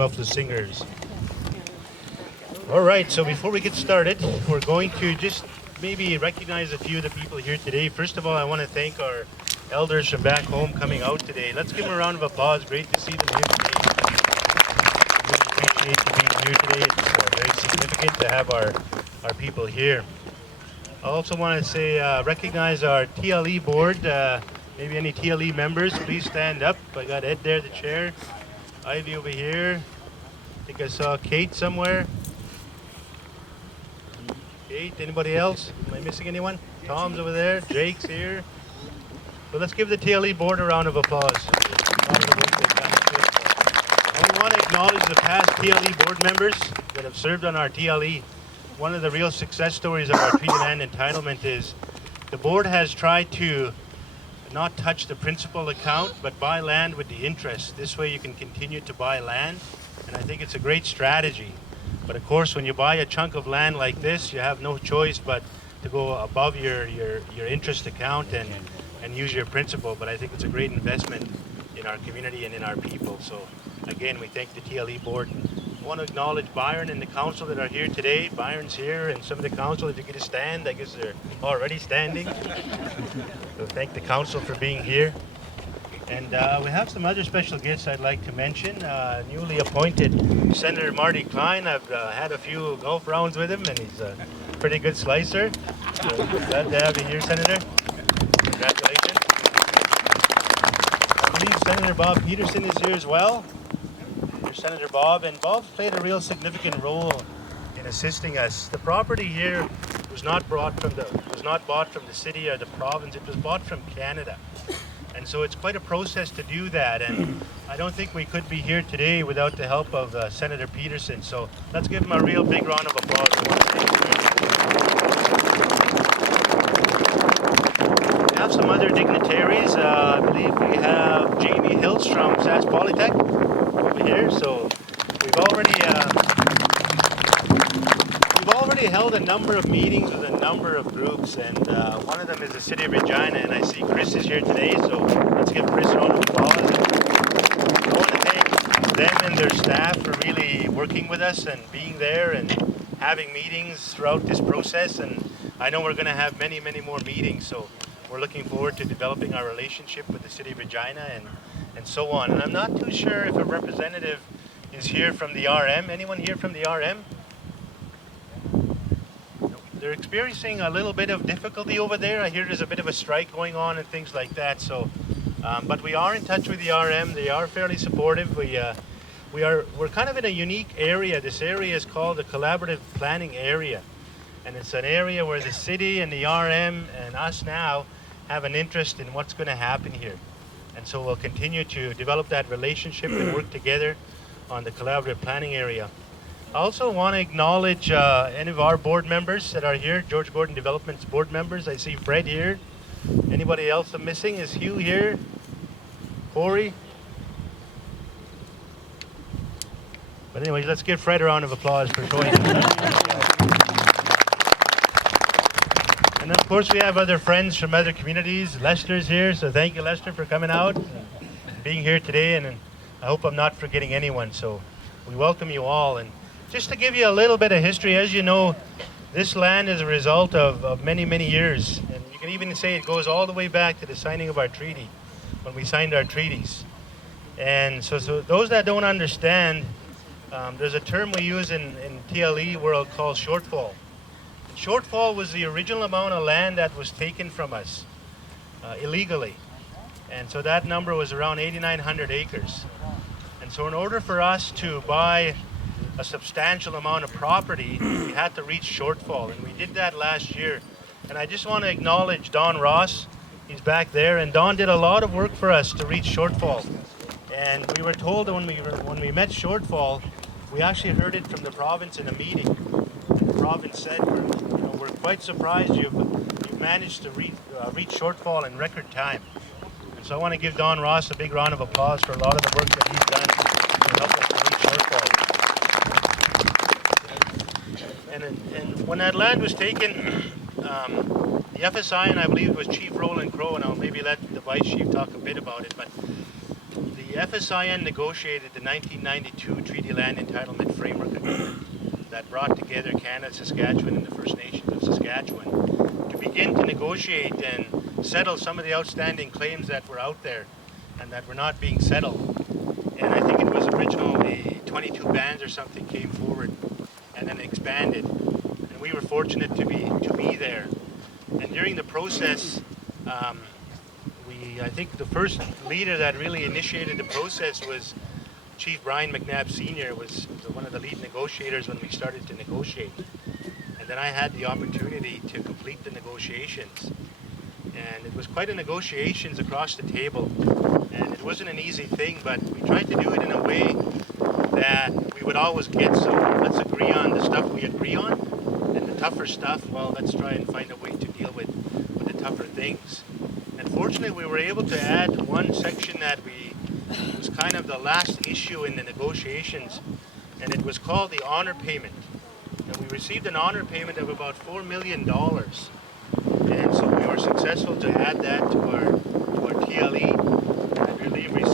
Buffalo Singers. All right, so before we get started, we're going to just maybe recognize a few of the people here today. First of all, I want to thank our elders from back home coming out today. Let's give them a round of applause. Great to see them here today. Really appreciate you being here today. It's very significant to have our people here. I also want to say, recognize our TLE board. Maybe any TLE members, please stand up. I got Ed there, the chair. Ivy over here. I think I saw Kate somewhere. Kate, anybody else? Am I missing anyone? Tom's over there. Jake's here. But let's give the TLE board a round of applause. And we want to acknowledge the past TLE board members that have served on our TLE. One of the real success stories of our treaty land entitlement is the board has tried to not touch the principal account, but buy land with the interest. This way you can continue to buy land, and I think it's a great strategy. But of course, when you buy a chunk of land like this, you have no choice but to go above your interest account and use your principal. But I think it's a great investment in our community and in our people. So again, we thank the TLE board. I want to acknowledge Byron and the council that are here today. Byron's here, and some of the council, if you get to stand, I guess they're already standing. So thank the council for being here. And we have some other special guests I'd like to mention. Newly appointed Senator Marty Klein. I've had a few golf rounds with him, and he's a pretty good slicer. So glad to have you here, Senator. Congratulations. I believe Senator Bob Peterson is here as well. Here's Senator Bob, and Bob's played a real significant role in assisting us. The property here was not bought from the city or the province. It was bought from Canada. And so it's quite a process to do that, and I don't think we could be here today without the help of Senator Peterson. So let's give him a real big round of applause. We have some other dignitaries. I believe we have Jamie Hills from Sask Polytech over here. So we've already held a number of meetings with a number of groups, and one of them is the City of Regina, and I see Chris is here today, so let's give Chris a round of applause. I want to thank them and their staff for really working with us and being there and having meetings throughout this process, and I know we're going to have many, many more meetings, so we're looking forward to developing our relationship with the City of Regina and so on. And I'm not too sure if a representative is here from the RM. Anyone here from the RM? They're experiencing a little bit of difficulty over there. I hear there's a bit of a strike going on and things like that. So, but we are in touch with the RM. They are fairly supportive. We're kind of in a unique area. This area is called the Collaborative Planning Area, and it's an area where the city and the RM and us now have an interest in what's going to happen here. And so we'll continue to develop that relationship and work together on the Collaborative Planning Area. I also want to acknowledge any of our board members that are here, George Gordon Development's board members. I see Fred here. Anybody else I'm missing? Is Hugh here? Corey? But anyways, let's give Fred a round of applause for joining. And then of course we have other friends from other communities. Lester's here, so thank you, Lester, for coming out and being here today, and I hope I'm not forgetting anyone. So we welcome you all. And just to give you a little bit of history, as you know, this land is a result of many, many years. And you can even say it goes all the way back to the signing of our treaty, when we signed our treaties. And so those that don't understand, there's a term we use in TLE world called shortfall. And shortfall was the original amount of land that was taken from us illegally. And so that number was around 8,900 acres. And so in order for us to buy a substantial amount of property, we had to reach shortfall, and we did that last year. And I just want to acknowledge Don Ross. He's back there, and Don did a lot of work for us to reach shortfall. And we were told that when we met shortfall, we actually heard it from the province in a meeting. And the province said, we're quite surprised you've managed to reach shortfall in record time. And so I want to give Don Ross a big round of applause for a lot of the work that he's done to help us to reach shortfall. And when that land was taken, the FSI, and I believe it was Chief Roland Crow, and I'll maybe let the Vice Chief talk a bit about it, but the FSIN negotiated the 1992 Treaty Land Entitlement Framework Agreement that brought together Canada, Saskatchewan, and the First Nations of Saskatchewan to begin to negotiate and settle some of the outstanding claims that were out there and that were not being settled. And I think it was originally 22 bands or something came forward and then expanded. And we were fortunate to be there. And during the process, I think the first leader that really initiated the process was Chief Brian McNabb Sr. was one of the lead negotiators when we started to negotiate. And then I had the opportunity to complete the negotiations. And it was quite a negotiations across the table. And it wasn't an easy thing, but we tried to do it in a way that we would always get some, let's agree on the stuff we agree on, and the tougher stuff, well, let's try and find a way to deal with the tougher things. And fortunately, we were able to add one section that was kind of the last issue in the negotiations, and it was called the honor payment. And we received an honor payment of about $4 million. And so we were successful to add that to our TLE. And I believe we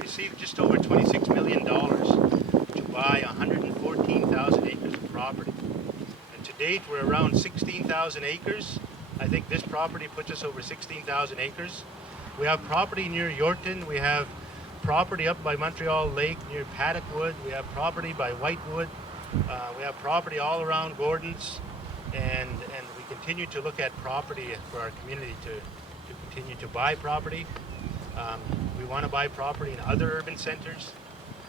received just over $26 million to buy 114,000 acres of property. And to date, we're around 16,000 acres. I think this property puts us over 16,000 acres. We have property near Yorkton. We have property up by Montreal Lake near Paddockwood. We have property by Whitewood. We have property all around Gordon's. And we continue to look at property for our community to continue to buy property. We want to buy property in other urban centers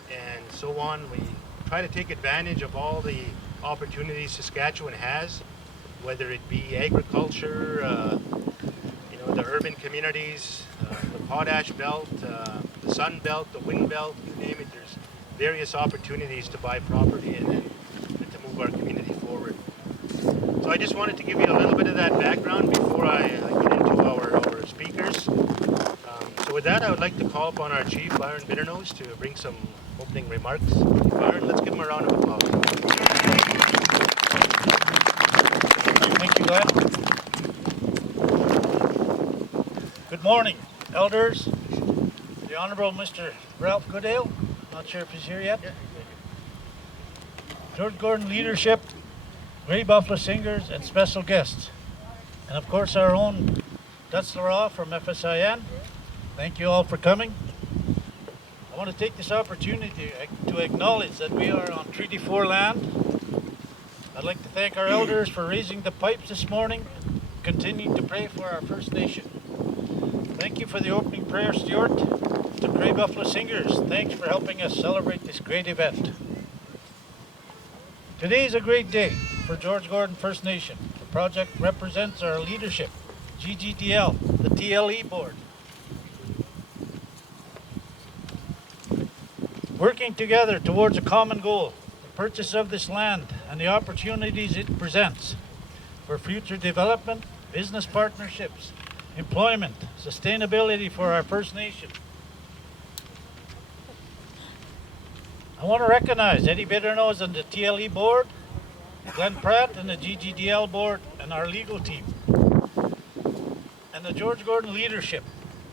and so on. We try to take advantage of all the opportunities Saskatchewan has, whether it be agriculture, the urban communities, the potash belt, the sun belt, the wind belt, you name it. There's various opportunities to buy property and to move our community forward. So I just wanted to give you a little bit of that background before I get into our speakers. So with that, I would like to call upon our Chief, Byron Bitternose, to bring some opening remarks. Byron, let's give him a round of applause. Thank you, Glenn. Good morning, elders. The Honorable Mr. Ralph Goodale, not sure if he's here yet. George Gordon leadership, Grey Buffalo Singers, and special guests. And of course our own Dutzleraw from FSIN. Thank you all for coming. I want to take this opportunity to acknowledge that we are on Treaty 4 land. I'd like to thank our elders for raising the pipes this morning, continuing to pray for our First Nation. Thank you for the opening prayer, Stuart. To Grey Buffalo Singers, thanks for helping us celebrate this great event. Today is a great day for George Gordon First Nation. The project represents our leadership, GGDL, the TLE board. Working together towards a common goal, the purchase of this land and the opportunities it presents for future development, business partnerships, employment, sustainability for our First Nation. I want to recognize Eddie Bitternose and the TLE board, Glenn Pratt and the GGDL board, and our legal team, and the George Gordon leadership,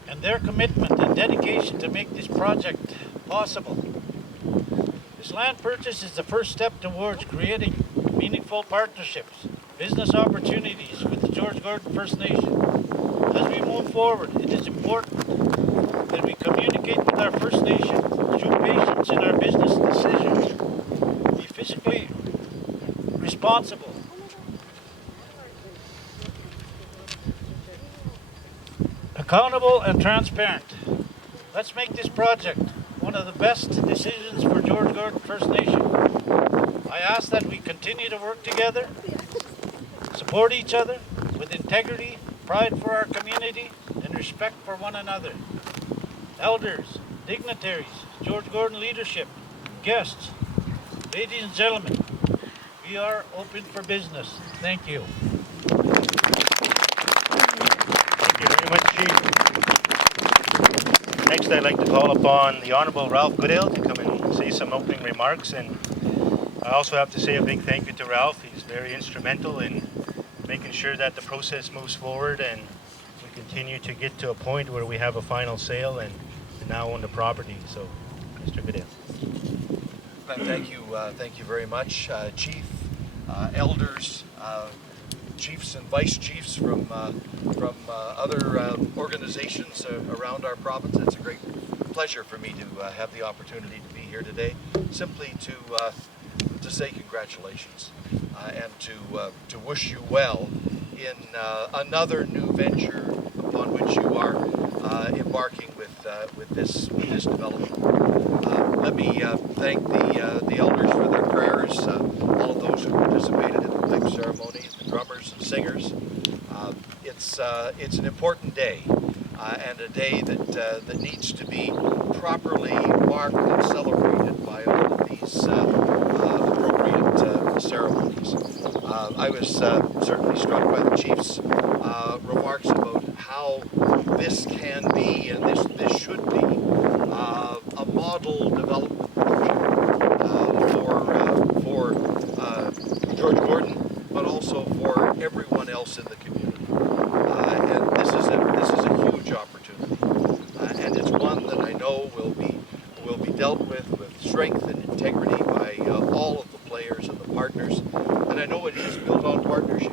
and their commitment and dedication to make this project possible. This land purchase is the first step towards creating meaningful partnerships, business opportunities with the George Gordon First Nation. As we move forward, it is important that we communicate with our First Nation, show patience in our business decisions, be fiscally responsible, accountable and transparent. Let's make this project one of the best decisions for George Gordon First Nation. I ask that we continue to work together, support each other with integrity, pride for our community, and respect for one another. Elders, dignitaries, George Gordon leadership, guests, ladies and gentlemen, we are open for business. Thank you. Thank you very much, Chief. Next, I'd like to call upon the Honorable Ralph Goodale to come and say some opening remarks. And I also have to say a big thank you to Ralph. He's very instrumental in making sure that the process moves forward and we continue to get to a point where we have a final sale and now own the property. So Mr. Goodale. Thank you very much, Chief, elders, chiefs and vice chiefs from other organizations around our province. It's a great pleasure for me to have the opportunity to be here today, simply to say congratulations and to wish you well in another new venture upon which you are embarking with this development. Let me thank the elders for their prayers, all of those who participated in the flag ceremony, the drummers and singers. It's an important day, and a day that needs to be properly marked and celebrated by all of these appropriate ceremonies. I was certainly struck by the Chief's remarks about how this can be and this should be a model development for George Gordon, but also for everyone else in the community. And this is a huge opportunity, and it's one that I know will be dealt with strength and integrity by all of the players and the partners. And I know it is built on partnership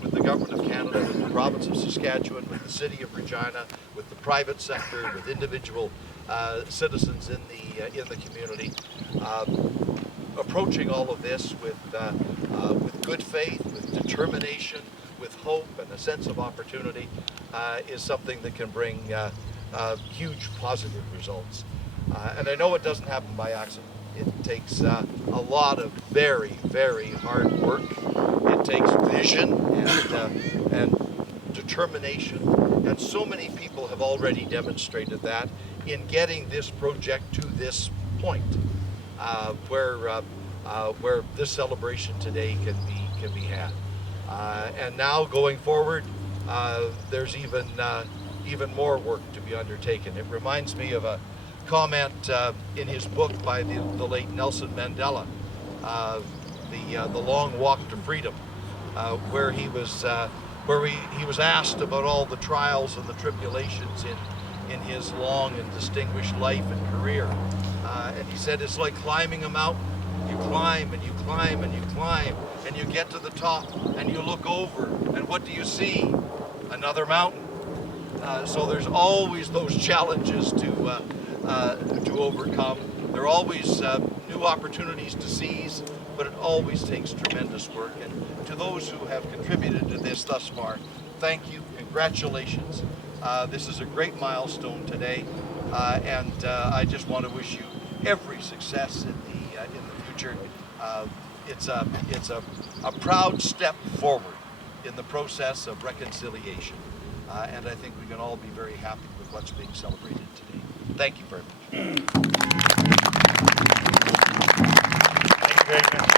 with the Government of Canada, with the Province of Saskatchewan, with the City of Regina, with the private sector, with individual citizens in the community, approaching all of this with good faith, with determination, with hope, and a sense of opportunity is something that can bring huge positive results. And I know it doesn't happen by accident. It takes a lot of very, very hard work. It takes vision and determination, and so many people have already demonstrated that in getting this project to this point, where this celebration today can be had. And now going forward, there's even more work to be undertaken. It reminds me of a comment in his book by the late Nelson Mandela, the Long Walk to Freedom, where he was asked about all the trials and the tribulations in his long and distinguished life and career, and he said it's like climbing a mountain. You climb and you climb and you climb, and you get to the top and you look over, and what do you see? Another mountain. So there's always those challenges to overcome. There are always new opportunities to seize, but it always takes tremendous work. And to those who have contributed to this thus far, thank you, congratulations. This is a great milestone today, and I just want to wish you every success in the future. It's a proud step forward in the process of reconciliation, and I think we can all be very happy with what's being celebrated today. Thank you very much. Thank you very much.